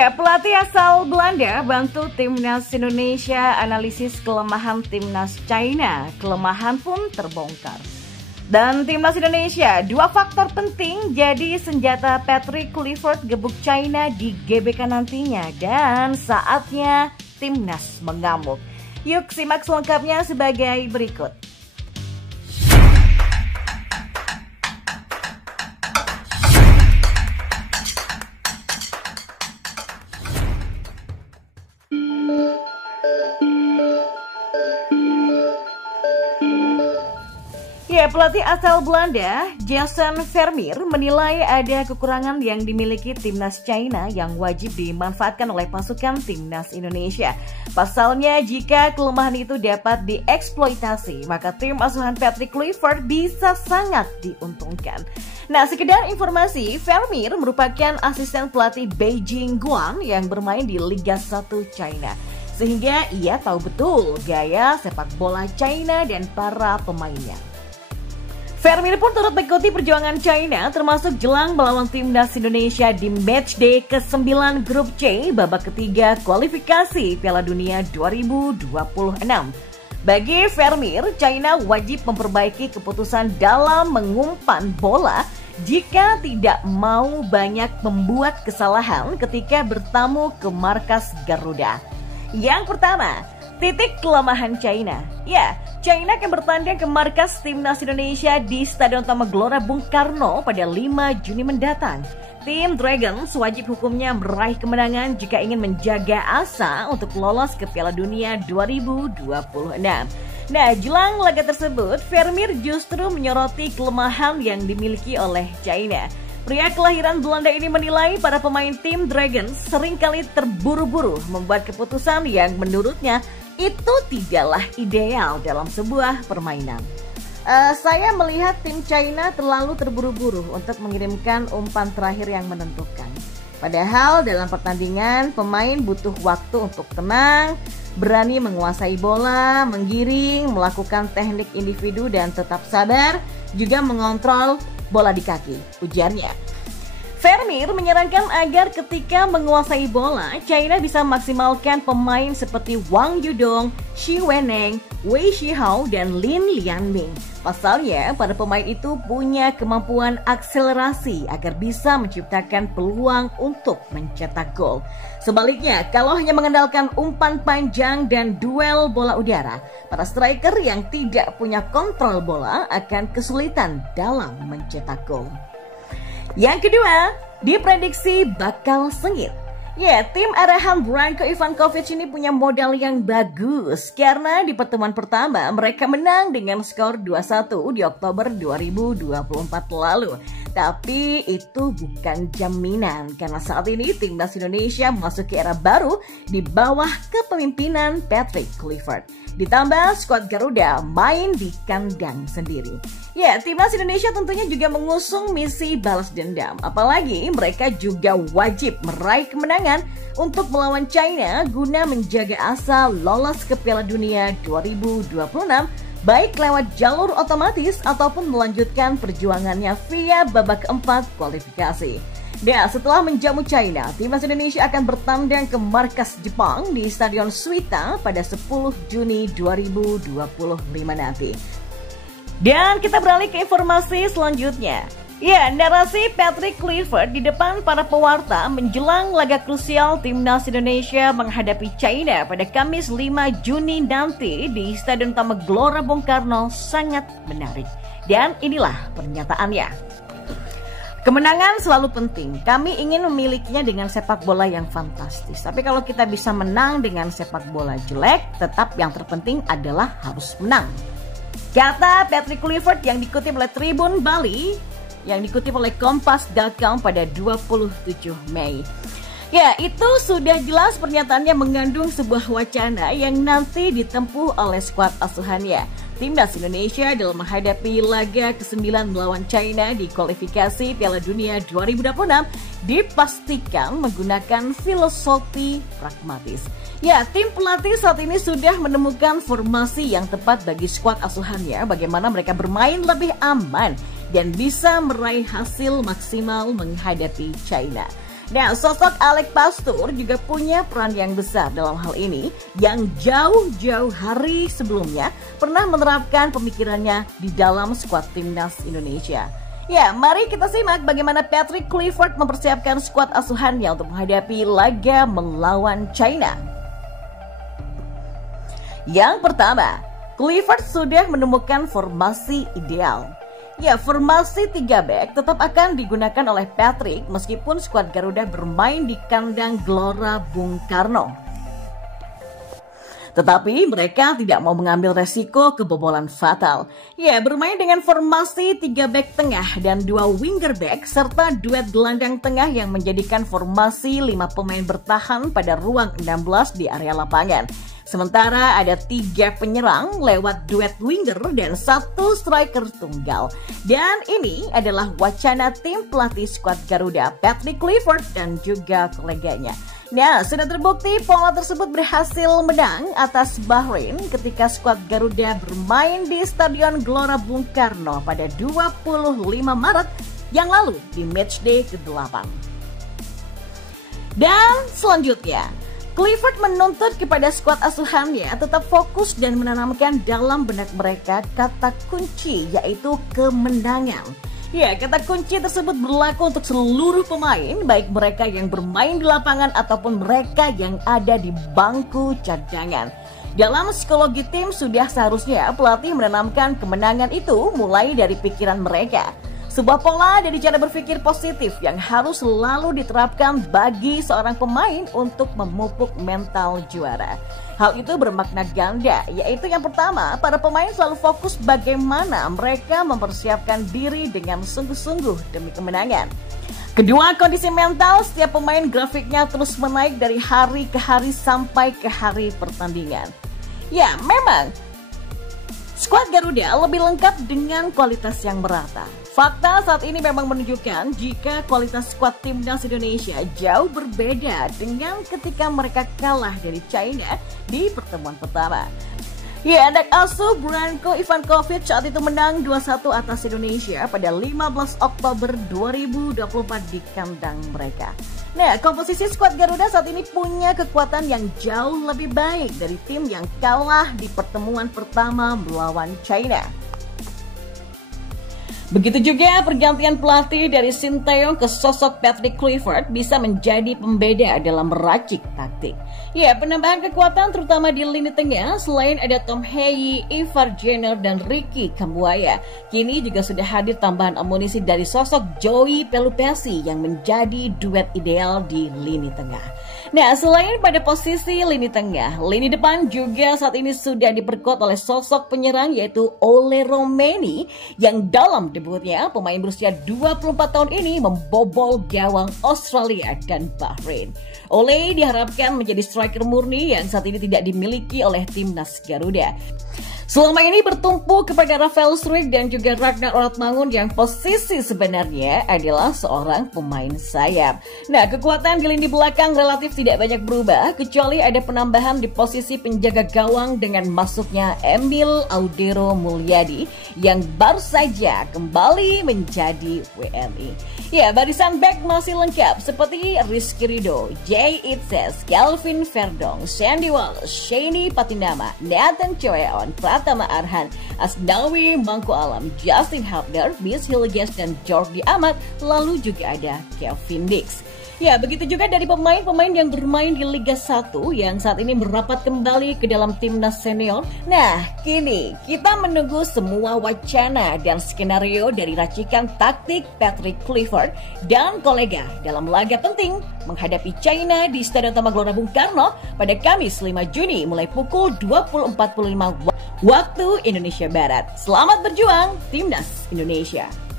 Ya, pelatih asal Belanda bantu timnas Indonesia analisis kelemahan timnas China. Kelemahan pun terbongkar. Dan timnas Indonesia, dua faktor penting jadi senjata Patrick Kluivert gebuk China di GBK nantinya. Dan saatnya timnas mengamuk. Yuk simak selengkapnya sebagai berikut. Ya, pelatih asal Belanda, Jason Vermeer, menilai ada kekurangan yang dimiliki timnas China yang wajib dimanfaatkan oleh pasukan timnas Indonesia. Pasalnya, jika kelemahan itu dapat dieksploitasi, maka tim asuhan Patrick Kluivert bisa sangat diuntungkan. Nah, sekedar informasi, Vermeer merupakan asisten pelatih Beijing Guan yang bermain di Liga 1 China. Sehingga ia tahu betul gaya sepak bola China dan para pemainnya. Vermeer pun turut mengikuti perjuangan China termasuk jelang melawan timnas Indonesia di matchday ke-9 grup C babak ketiga kualifikasi Piala Dunia 2026. Bagi Vermeer, China wajib memperbaiki keputusan dalam mengumpan bola jika tidak mau banyak membuat kesalahan ketika bertamu ke markas Garuda. Yang pertama, titik kelemahan China. Ya, China akan bertandang ke markas timnas Indonesia di Stadion Utama Gelora Bung Karno pada 5 Juni mendatang. Tim Dragons wajib hukumnya meraih kemenangan jika ingin menjaga asa untuk lolos ke Piala Dunia 2026. Nah, jelang laga tersebut, Vermeer justru menyoroti kelemahan yang dimiliki oleh China. Pria kelahiran Belanda ini menilai para pemain tim Dragons seringkali terburu-buru membuat keputusan yang menurutnya itu tidaklah ideal dalam sebuah permainan. Saya melihat tim China terlalu terburu-buru untuk mengirimkan umpan terakhir yang menentukan. Padahal dalam pertandingan pemain butuh waktu untuk tenang, berani menguasai bola, menggiring, melakukan teknik individu dan tetap sabar, juga mengontrol bola di kaki, ujarnya. Vermeer menyarankan agar ketika menguasai bola, China bisa maksimalkan pemain seperti Wang Yudong, Xi Weneng, Wei Shihao, dan Lin Lianming. Pasalnya, para pemain itu punya kemampuan akselerasi agar bisa menciptakan peluang untuk mencetak gol. Sebaliknya, kalau hanya mengandalkan umpan panjang dan duel bola udara, para striker yang tidak punya kontrol bola akan kesulitan dalam mencetak gol. Yang kedua, diprediksi bakal sengit. Ya, tim arahan Branko Ivankovic ini punya modal yang bagus karena di pertemuan pertama mereka menang dengan skor 2-1 di Oktober 2024 lalu. Tapi itu bukan jaminan karena saat ini timnas Indonesia memasuki era baru di bawah kepemimpinan Patrick Kluivert. Ditambah skuad Garuda main di kandang sendiri. Ya, timnas Indonesia tentunya juga mengusung misi balas dendam. Apalagi mereka juga wajib meraih kemenangan untuk melawan China guna menjaga asa lolos ke Piala Dunia 2026 baik lewat jalur otomatis ataupun melanjutkan perjuangannya via babak keempat kualifikasi. Dan setelah menjamu China, timnas Indonesia akan bertandang ke markas Jepang di Stadion Suita pada 10 Juni 2025 nanti. Dan kita beralih ke informasi selanjutnya. Ya, narasi Patrick Kluivert di depan para pewarta menjelang laga krusial timnas Indonesia menghadapi China pada Kamis 5 Juni nanti di Stadion Utama Gelora Bung Karno sangat menarik. Dan inilah pernyataannya. Kemenangan selalu penting. Kami ingin memilikinya dengan sepak bola yang fantastis. Tapi kalau kita bisa menang dengan sepak bola jelek, tetap yang terpenting adalah harus menang. Kata Patrick Kluivert yang dikutip oleh Tribun Bali, yang dikutip oleh Kompas.com pada 27 Mei. Ya, itu sudah jelas pernyataannya mengandung sebuah wacana yang nanti ditempuh oleh skuad asuhannya. Timnas Indonesia dalam menghadapi laga ke-9 melawan China di kualifikasi Piala Dunia 2026 dipastikan menggunakan filosofi pragmatis. Ya, tim pelatih saat ini sudah menemukan formasi yang tepat bagi skuad asuhannya, bagaimana mereka bermain lebih aman dan bisa meraih hasil maksimal menghadapi China. Nah, sosok Alex Pastur juga punya peran yang besar dalam hal ini, yang jauh-jauh hari sebelumnya pernah menerapkan pemikirannya di dalam skuad timnas Indonesia. Ya, mari kita simak bagaimana Patrick Kluivert mempersiapkan skuad asuhannya untuk menghadapi laga melawan China. Yang pertama, Kluivert sudah menemukan formasi ideal. Ya, formasi 3 back tetap akan digunakan oleh Patrick meskipun skuad Garuda bermain di kandang Gelora Bung Karno. Tetapi mereka tidak mau mengambil resiko kebobolan fatal. Ya, bermain dengan formasi 3 back tengah dan 2 winger back serta duet gelandang tengah yang menjadikan formasi 5 pemain bertahan pada ruang 16 di area lapangan. Sementara ada 3 penyerang lewat duet winger dan 1 striker tunggal. Dan ini adalah wacana tim pelatih skuad Garuda, Patrick Kluivert dan juga koleganya. Nah, sudah terbukti pola tersebut berhasil menang atas Bahrain ketika skuad Garuda bermain di Stadion Gelora Bung Karno pada 25 Maret yang lalu di matchday ke-8. Dan selanjutnya, Kluivert menuntut kepada skuad asuhannya tetap fokus dan menanamkan dalam benak mereka kata kunci, yaitu kemenangan. Ya, kata kunci tersebut berlaku untuk seluruh pemain, baik mereka yang bermain di lapangan ataupun mereka yang ada di bangku cadangan. Dalam psikologi tim sudah seharusnya pelatih menanamkan kemenangan itu mulai dari pikiran mereka. Sebuah pola dari cara berpikir positif yang harus selalu diterapkan bagi seorang pemain untuk memupuk mental juara. Hal itu bermakna ganda, yaitu yang pertama, para pemain selalu fokus bagaimana mereka mempersiapkan diri dengan sungguh-sungguh demi kemenangan. Kedua, kondisi mental setiap pemain grafiknya terus menaik dari hari ke hari sampai ke hari pertandingan. Ya, memang skuad Garuda lebih lengkap dengan kualitas yang merata. Fakta saat ini memang menunjukkan jika kualitas skuad timnas Indonesia jauh berbeda dengan ketika mereka kalah dari China di pertemuan pertama. Ya, anak asuh Branko Ivankovic saat itu menang 2-1 atas Indonesia pada 15 Oktober 2024 di kandang mereka. Nah, komposisi skuad Garuda saat ini punya kekuatan yang jauh lebih baik dari tim yang kalah di pertemuan pertama melawan China. Begitu juga pergantian pelatih dari Sinteyong ke sosok Patrick Kluivert bisa menjadi pembeda dalam meracik taktik. Ya, penambahan kekuatan terutama di lini tengah selain ada Tom Heyi, Ivar Jenner, dan Ricky Kambuaya. Kini juga sudah hadir tambahan amunisi dari sosok Joey Pelupessy yang menjadi duet ideal di lini tengah. Nah, selain pada posisi lini tengah, lini depan juga saat ini sudah diperkuat oleh sosok penyerang yaitu Ole Romeni yang dalam debutnya pemain berusia 24 tahun ini membobol gawang Australia dan Bahrain. Ole diharapkan menjadi striker murni yang saat ini tidak dimiliki oleh timnas Garuda. Selama ini bertumpu kepada Rafael Struijk dan juga Ragnar Oratmangun yang posisi sebenarnya adalah seorang pemain sayap. Nah, kekuatan di lini belakang relatif tidak banyak berubah kecuali ada penambahan di posisi penjaga gawang dengan masuknya Emil Audero Mulyadi yang baru saja kembali menjadi WNI. Ya, barisan back masih lengkap seperti Rizky Ridho, Jay Itzes, Kelvin Verdong, Sandy Wallace, Shani Patinama, Nathan Choeon, Pratama Arhan, Asnawi Mangku Alam, Justin Hubner, Miss Hilges, dan Jordi Amat, lalu juga ada Kevin Dix. Ya, begitu juga dari pemain-pemain yang bermain di Liga 1 yang saat ini merapat kembali ke dalam timnas senior. Nah, kini kita menunggu semua wacana dan skenario dari racikan taktik Patrick Kluivert dan kolega dalam laga penting menghadapi China di Stadion Utama Gelora Bung Karno pada Kamis 5 Juni mulai pukul 20.45 waktu Indonesia Barat. Selamat berjuang, Timnas Indonesia!